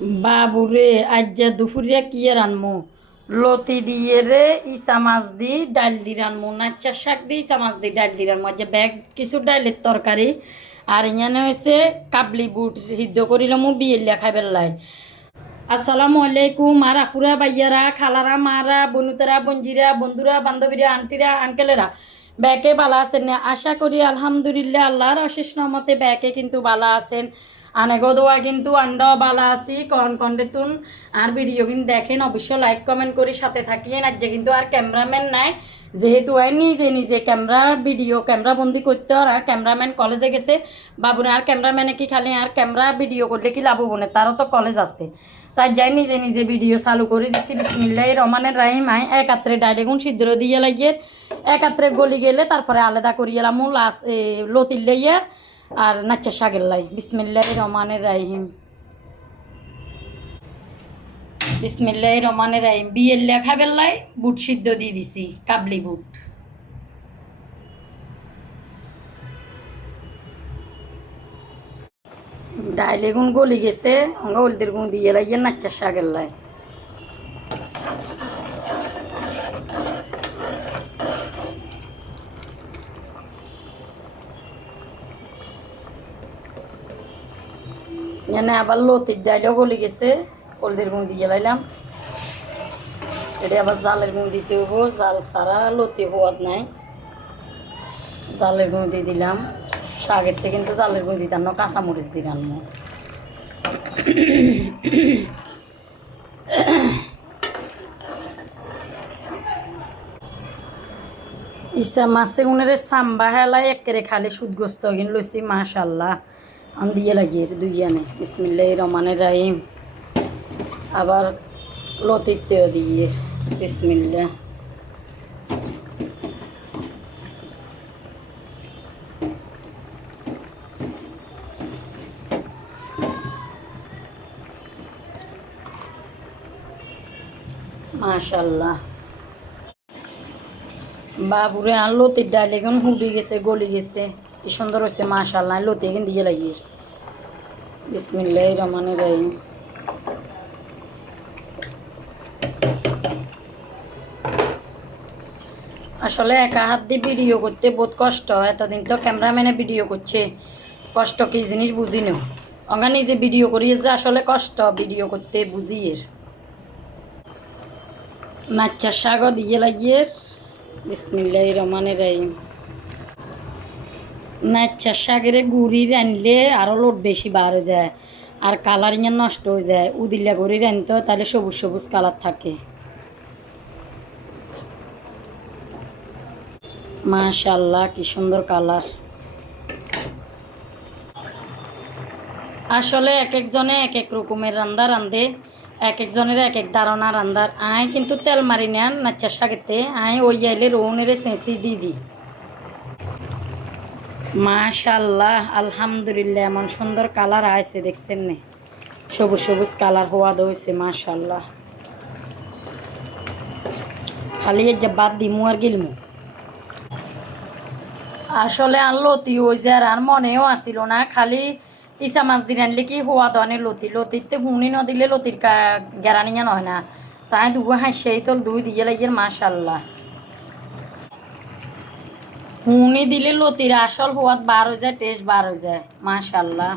বাবুরে আজ যা দুপুরিয়া কি রানমু লতি দিয়ে রে ইসা মাছ দি ডাল দি রানমু নাচ্চা শাক দি ইসা মাছ দি ডাল দি রানমু আজ ব্যাগ কিছু ডালের তরকারি আর ইয়ানে হয়েছে কাবলি বুট সিদ্ধ করিলাম বিয়েলিয়া খাই বেল্লাই। আসসালামু আলাইকুম আর আফুরা বাইয়ারা খালারা মারা বনুতারা বঞ্জিরা বন্ধুরা বান্ধবীরা আন্টিরা আঙ্কেলেরা ব্যাকে বালা আছেন না আশা করি আলহামদুলিল্লাহ আল্লাহর অশেষ রহমতে ব্যাকে কিন্তু বালা আছেন আনেগো দোয়া কিন্তু আন্ডাও বালা আছি কন্টেতুন আর ভিডিও কিন্তু দেখেন অবশ্য লাইক কমেন্ট করে সাথে থাকিয়েন আজ কিন্তু আর ক্যামেরাম্যান নাই যেহেতু আর নিজে নিজে ক্যামেরা বন্দি করতে আর ক্যামেরাম্যান কলেজে গেছে বাবুরে আর ক্যামেরাম্যানে কি খালি আর ক্যামেরা ভিডিও করলে কি লাভ হবো না তারও তো কলেজ আসতে তাই যাই নিজে নিজে ভিডিও চালু করে দিচ্ছি বিসমিল্লাহির রহমানির রহিম আই একাত্রে ডাইলেগুন সিদ্ধ দিয়ে লাগিয়ে একাত্রে গলি গেলে তারপরে আলাদা করিয়েলাম লাস্ট লতির লাইয়া আর নাচ্চা শাকের লাই বিসমিল্লাহির রহমানির রহিম বিসমিল্লাহির রহমানির রহিম বিয়ের লেখা বেল্লাই বুট সিদ্ধ দিয়ে দিছি কাবলি বুট ডাইলে গুণ গলি গেছে অঙ্গা হলদের গুণ দিয়ে লাগিয়ে নাচ্চা শাকের লাই এনে আবার লতির ডাইলেও গলি গেছে হলদের গুঁড়ো দিয়ে লাইলাম এটা আবার জালের গুঁড়ো দিতে হবো জাল ছাড়া লতি হওয়ার নাই জালের গুঁড়ো দিয়ে দিলাম শাকের থেকে কিন্তু জালের গুঁড়ো দিতাম না কাঁচামরিচ দিলাম ইচ্ছা মাছে উনারে সাম্বা হেলাই একেরে খালে সুদগ্রস্ত কিন্তু লইছি মাশাল্লাহ আমি দিয়ে লাগিয়ে দুইয়া নেই বিসমিল্লাহির রহমানির রহিম আবার লতিতেও দিয়ে বিসমিল্লাহ মাশাল্লাহ বাবুরে আর লতির ডাল এখন হুবি গেছে গলি গেছে কি সুন্দর হয়েছে মাশাল্লাহ লতি এখন দিয়ে লাগিয়ে বিসমিল্লাহির রহমানির রহিম আসলে একা হাত দিয়ে ভিডিও করতে বহুত কষ্ট এতদিন তো ক্যামেরাম্যানে ভিডিও করছে কষ্ট কি জিনিস বুঝি না অঙ্গা নিজে ভিডিও করিয়ে যে আসলে কষ্ট ভিডিও করতে বুঝিয়ে নাচ্চার শাকও দিয়ে লাগিয়ে বিসমিল্লাহির রহমানির রহিম নাচ্চার শাকের গুড়ি রানলে আরও লোট বেশি বার হয়ে যায় আর কালার ইয়ে নষ্ট হয়ে যায় উদিল্লা গুড়ি রানতে তাহলে সবুজ সবুজ কালার থাকে মাশাল্লাহ কি সুন্দর কালার আসলে এক একজনে এক এক রকমের রান্দা রান্ধে এক একজনের এক এক ধারণা রান্দার আয় কিন্তু তেল মারি নেন নাচ্চার শাকেতে আয় ওই আইলে রৌনেরে সেঁচি দি দি মাশাল্লাহ আলহামদুলিল্লাহ এমন সুন্দর কালার আইছে দেখছেন নে সবুজ সবুজ কালার হওয়া দইছে মাশাল্লাহ খালি যে বাদ দিমু আর গিলমু আসলে আনলো তুই ওই যে আর মনেও আসিল না খালি ইসা মাছ দিয়ে আনলে কি হওয়া দনে লতিতে হুনি ন দিলে লতির গেরানিয়া নয় না তাই দুগো হাসি তো দুই দিয়ে লাগিয়ে মাশাল্লাহ হুনি দিলে লতির আসল হওয়াত বার হয়ে যায় টেস্ট বার হয়ে যায় মাশাল্লাহ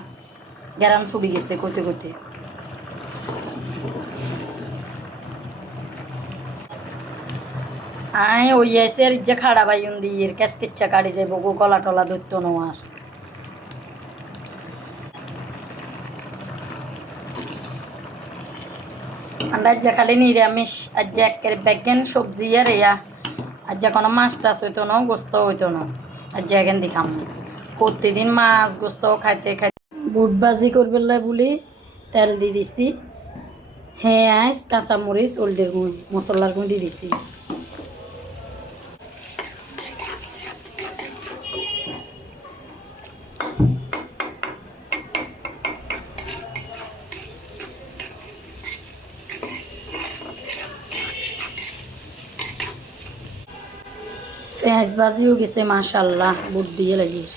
গেরান ছুটি গেছে কইতে কইতে আয় ওই এসে আর যে খাড়া বাইন দিয়ে ক্যাস কিচ্ছা কাটি যাবো গো কলা টলা ধরতো নোয়ার আন্দাজ যে খালি নিরামিষ আজ যে একের ব্যাগেন সবজি আর ইয়া আজ যে কোনো মাছ টাছ হইতো না গোস্ত হইতো না আজ যে এখান দেখাম প্রতিদিন মাছ গোস্ত খাইতে খাইতে বুট ভাজি করবে বলি তেল দিয়ে দিছি পেঁয়াজ কাঁচামরিচ হলদের গুঁড়ো মশলার গুঁড়ো দিয়ে দিছি পেঁয়াজ ভাজিও গেছে মাশাল্লাহ বুট দিয়ে লাগিয়ে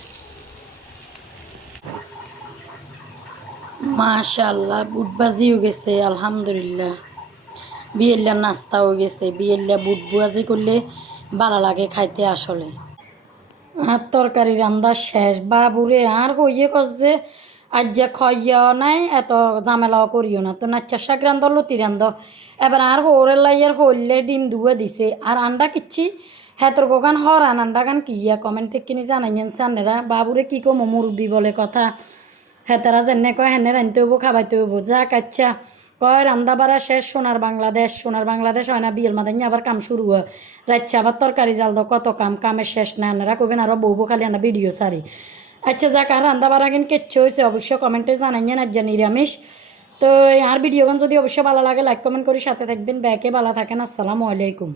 মাশাআল্লাহ বুট ভাজিও গেছে আলহামদুলিল্লাহ। বিয়েল্লার নাস্তাও গেছে। বিয়েল্লা বুট ভাজি করলে ভালো লাগে খাইতে আসলে। আর তরকারি রান্দা শেষ বাবুরে আর হইয়ে কষে আজ যে খাইয়াও নাই এত ঝামেলাও করিও না তো নাচ্চা শাক রান্ধ লতি রান্ধ এবার আর হোরের লাইয়ার হইলে ডিম ধুয়ে দিছে আর আন্ডা কিচ্ছি হেতর গোগান হরান আন্ডা গান কিয়া কমেন্টে কিনি জানাইয়েন সান্নেরা বাবুরে কি কমো মুরব্বী বলে কথা হেতারা যেনে কয় হেনে রানতে হইব খাবাইতে হইব যাক আচ্ছা কয় রান্দা বাড়া শেষ সোনার বাংলাদেশ হয় না বিয়ের মাদানি আবার কাম শুরু হয় রাচ্ছা আবার তরকারি জাল দাও কত কামের শেষ না এনারা কবেন আরও বউবো খালি আনা ভিডিও সারি আচ্ছা যাক আর রান্দা বাড়া কিন কেচ্ছ হয়েছে অবশ্যই কমেন্টে জানাইয়েন আজ নিরামিষ তো আর ভিডিওগান যদি অবশ্যই ভালো লাগে লাইক কমেন্ট করে সাথে থাকবেন ব্যাকে ভালো থাকেন আসসালামু আলাইকুম।